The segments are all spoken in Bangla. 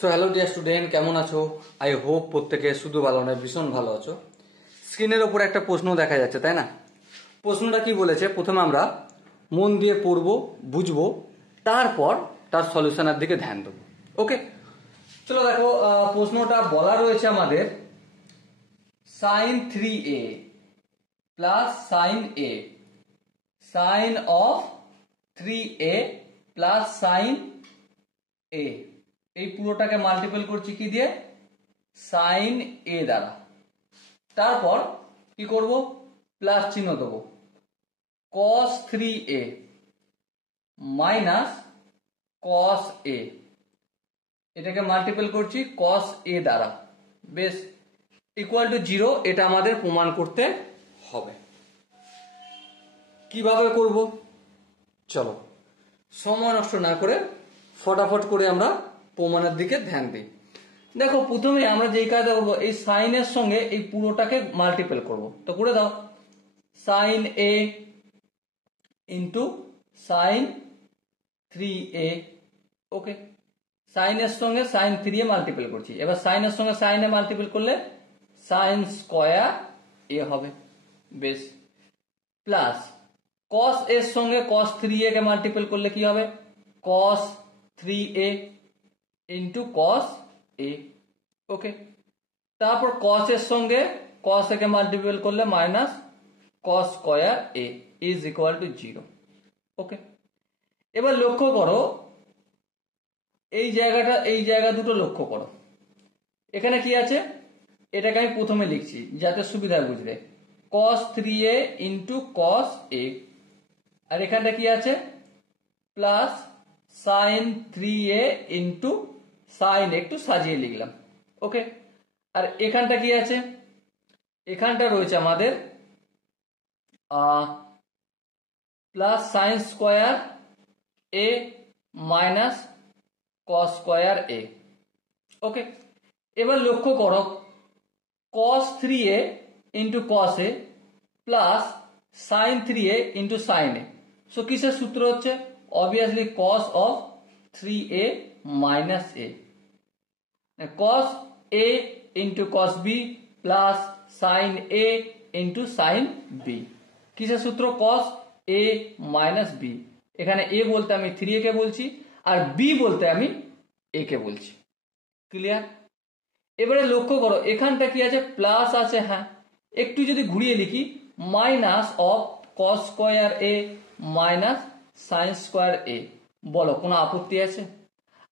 সো হ্যালো ডিয়ার স্টুডেন্ট, কেমন আছো? আই হোপ প্রত্যেকে শুধু ভালো নয়, ভীষণ ভালো আছো। স্ক্রিনের ওপর একটা প্রশ্ন দেখা যাচ্ছে, তাই না? প্রশ্নটা কি বলেছে, প্রথমে আমরা মন দিয়ে পড়বো, বুঝবো, তারপর তার সলিউশনের দিকে ধ্যান দেবো। ওকে, চলো দেখো, প্রশ্নটা বলা রয়েছে আমাদের sine 3a plus sine a, sine of 3a plus sine a, এই পুরোটাকে মাল্টিপল করছি কি দিয়ে? সাইন এ দ্বারা। তারপর কি করব? প্লাস চিহ্ন দেবো, কস 3a মাইনাস কস এ, এটাকে মাল্টিপল করছি কস এ দ্বারা। বেশ, ইকুয়াল টু 0, এটা আমাদের প্রমাণ করতে হবে। কিভাবে করব? চলো সময় নষ্ট না করে ফটাফট করে আমরা প্রমাণের দিকে ধ্যান দিই। দেখো, প্রথমে আমরা যেই কাজটা করবো, এই সাইনের সঙ্গে এই পুরোটাকে মাল্টিপল করব। তো করে দাও, sign a into sign 3a। ওকে, সাইনের সঙ্গে সাইন 3a মাল্টিপল করছি। এবার সাইনের সঙ্গে সাইন এ মাল্টিপল করলে সাইন স্কয়ার এ হবে। বেশ, প্লাস কস এর সঙ্গে কস 3a কে মাল্টিপল করলে কি হবে? কস 3a ইন্টু কস এ। ওকে, তারপর কস এর সঙ্গে কস এ কে মাল্টিপল করলে minus cos square A is equal to 0। ওকে, এবার লক্ষ্য করো এই জায়গা দুটো লক্ষ্য করো। এখানে কি আছে? এটাকে আমি প্রথমে লিখছি যাতে সুবিধা বুঝবে, কস 3a ইন্টু কস এ। আর এখানটা কি আছে? Plus sine 3a into sign, একটু সাজিয়ে লিখলাম। ওকে, আর এখানটা কি আছে? এখানটা রয়েছে আমাদের plus sine square a minus cos square a. Okay, এবার লক্ষ্য করো, cos 3a into cos a plus sine 3a into sine a. So কিসের সূত্র হচ্ছে? Obviously cos of 3a minus a, cos a into cos b plus sine a into sine b. কিসের সূত্র? Cos a minus b. এখানে এ বলতে আমি 3a কে বলছি, আর বি বলতে আমি এ কে বলছি। ক্লিয়ার? এবারে লক্ষ্য করো, এখানটা কি আছে? প্লাস আছে। হ্যাঁ, একটু যদি ঘুরিয়ে লিখি, minus of cos square a minus sine square a. বলো, কোনো আপত্তি আছে?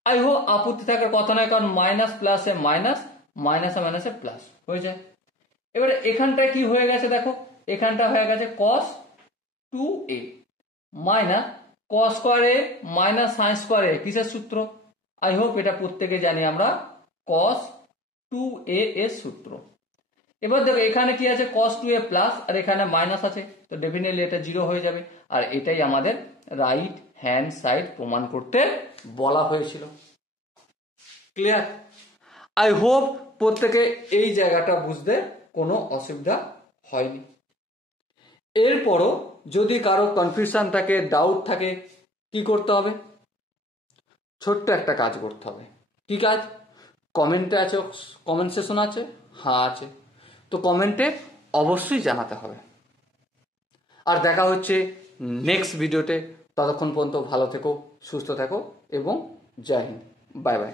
আই হোপ আপত্তি থাকার কথা নয়, কারণ মাইনাস প্লাসে মাইনাস, মাইনাসে মাইনাসে প্লাস হয়ে যায়। এবারে এখানটা কি হয়ে গেছে? দেখো, এখানটা হয়ে গেছে কস 2a minus cos square a minus sine square এ। কিসের সূত্র? আই হোপ এটা প্রত্যেকে জানি আমরা, কস 2a এর সূত্র। এবার দেখো, এখানে কি আছে? কস 2a প্লাস, আর এখানে মাইনাস আছে, তো ডেফিনেটলি এটা 0 হয়ে যাবে। আর এটাই আমাদের রাইট হ্যান্ড সাইড প্রমাণ করতে বলা হয়েছিল। ক্লিয়ার? আই হোপ প্রত্যেকে এই জায়গাটা বুঝতে কোনো অসুবিধা হয়নি। এরপরও যদি কারো কনফিউশন থাকে, ডাউট থাকে, কি করতে হবে? ছোট্ট একটা কাজ করতে হবে। কি কাজ? কমেন্টে আছে, কমেন্ট সেকশন আছে? হ্যাঁ আছে, তো কমেন্টে অবশ্যই জানাতে হবে। আর দেখা হচ্ছে নেক্সট ভিডিওতে। ততক্ষণ পর্যন্ত ভালো থেকো, সুস্থ থেকো এবং জয় হিন্দ। Bye bye.